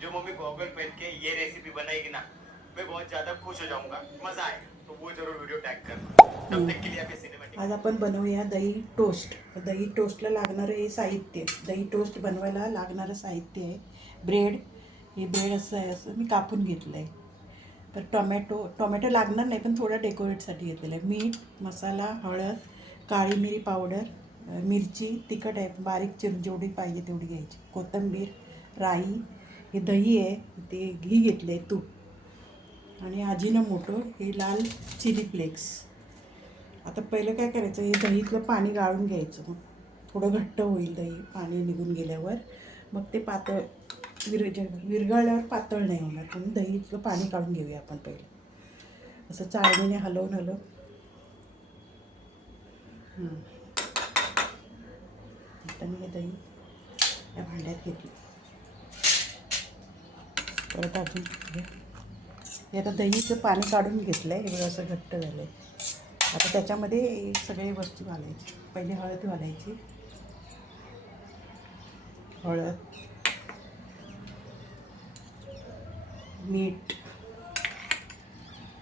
जो mummy goggle पहन के ये रेसिपी बनाएगी ना, मैं बहुत ज्यादा खुश हो जाऊंगा, मजा आएगा। तो वो जरूर वीडियो टैग करना। तब तक के लिए अभी सिनेमैटिक। आज आपण बनवूया दही टोस्ट. दही टोस्टला लागणारं हे साहित्य, दही टोस्ट बनवायला लागणारं साहित्य आहे ब्रेड. हे ब्रेड असं आहे, असं मी कापून घेतलं आहे. तर टोमॅटो लागणार नाही, पण थोडं डेकोरेटसाठी घेतलेलं आहे. मीठ, मसाला, हळद, काळी मिरी पावडर, मिरची, तिखट आहे बारीक चिरून जेवढी पाहिजे तेवढी घ्यायची, कोथिंबीर, राई, हे दही आहे, ते घी घेतलं आहे, तूप आणि अजिनोमोटो, हे लाल चिली फ्लेक्स. आता पहिलं काय करायचं, हे दहीतलं पाणी गाळून घ्यायचं. मग थोडं घट्ट होईल दही पाणी निघून गेल्यावर. मग ते पातळ विरघळल्यावर पातळ नाही होणार, म्हणून दहीतलं पाणी काढून घेऊया आपण पहिलं. असं चाळणीने हलवून आता मी हे दही या भांड्यात घेतलं. परत अजून हे आता दहीचं पाणी काढून घेतलं आहे. हे बघा असं घट्ट झालं आहे. आता त्याच्यामध्ये सगळे वस्तू घालायची. पहिले हळद घालायची, हळद, मीठ,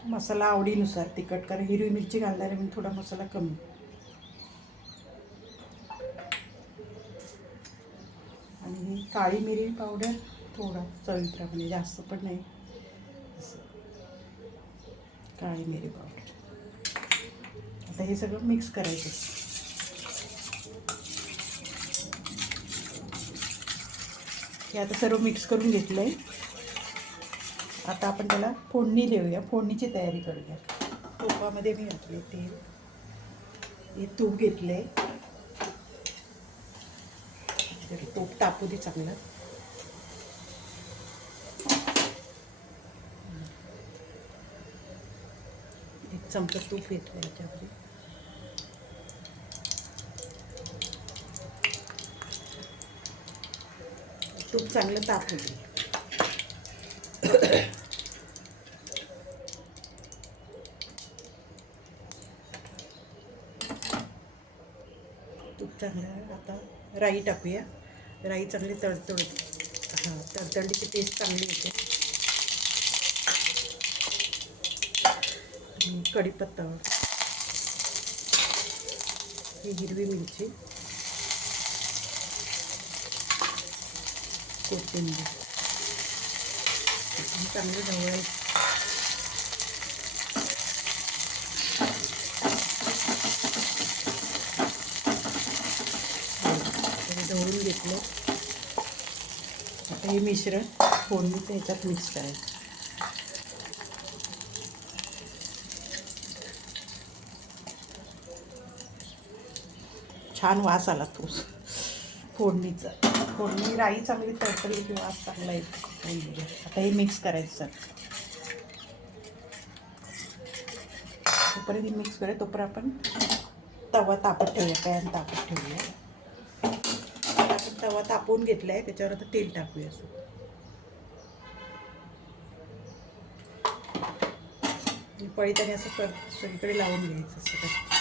मसाला आवडीनुसार तिखट, कारण हिरवी मिरची घालणार आहे म्हणून थोडा मसाला कमी, आणि काळी मिरी पावडर थोडा चवीप्रमाणे, जास्त पण नाही, असं काळी मिरी पावडर. आता हे सगळं मिक्स करायचं. हे आता सर्व मिक्स करून घेतलं आहे. आता आपण त्याला फोडणी देऊया, फोडणीची तयारी करूया. तुपामध्ये मी घातले तेल, हे तूप घेतलं आहे. तूप तापू दे चांगलं. एक चमचा तूप घेतलं याच्यामध्ये. तूप चांगलं तापू दे. तूप चांगलं. आता राई टाकूया. राई चांगली तडतडते. तडतडलीची टेस्ट चांगली येते. कढीपत्ता, ही हिरवी मिरची, कोथिंबीर चांगलं ढवळायचं. ढवळून घेतलं. आता हे मिश्रण फोडणीचं ह्याच्यात मिक्स करायचं. छान वास आला तो फोडणीचा. फोडणी राई चांगली तडतडली की वास चांगला येतो. आता हे मिक्स करायचं. तोपर्यंत मिक्स करूया. तोपर्यंत आपण तवा तापत ठेवूया, पॅन तापत ठेवूया. आपण तवा तापवून घेतला आहे, त्याच्यावर आता तेल टाकूया. असं पळीताने असं सगळीकडे लावून घ्यायचं. असं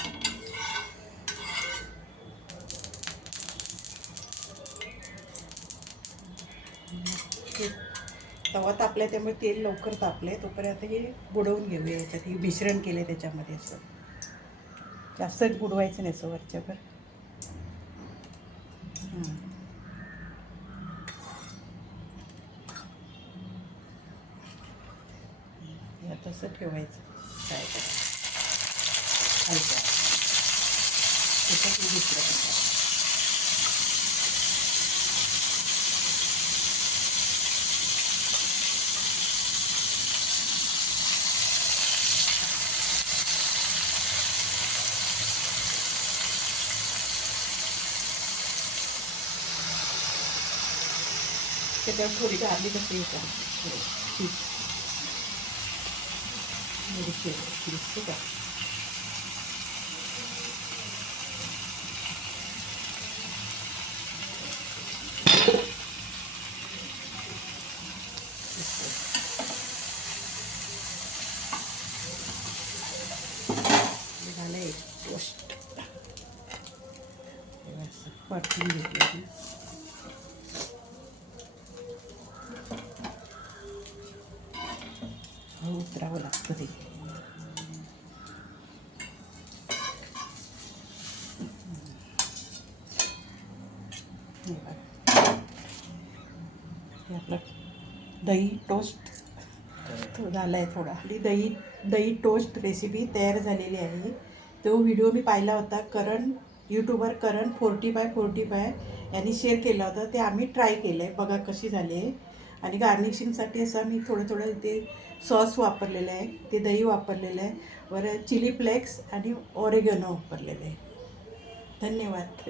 तवा तापलाय त्यामुळे तेल लवकर तापलंय. तोपर्यंत हे बुडवून घेऊया. याच्यात हे मिश्रण केलं आहे त्याच्यामध्ये. असं जास्त बुडवायचं नाही, असं वरच्यावर. तसं ठेवायचं. काय हलक्या त्याच्यात दुसरं त्याच्यावर थोडी अर्धी कसं येतात मिरची दिसते का. झालं एक टोस्ट. परतून घेतलं. विचारावं लागतं ते. हे बघा. हे आपलं दही टोस्ट तो झाला आहे थोडा. आणि दही टोस्ट रेसिपी तयार झालेली आहे. तो व्हिडिओ मी पाहिला होता. यूट्यूबर करण 40x45 यांनी शेअर केला होता. ते आम्ही ट्राय केलं आहे. बघा कशी झाली आहे. आणि गार्निशिंगसाठी असं मी थोडं इथे सॉस वापरलेलं आहे, ते दही वापरलेलं आहे, वर चिली फ्लेक्स आणि ऑरेगॅनो वापरलेलं आहे. धन्यवाद.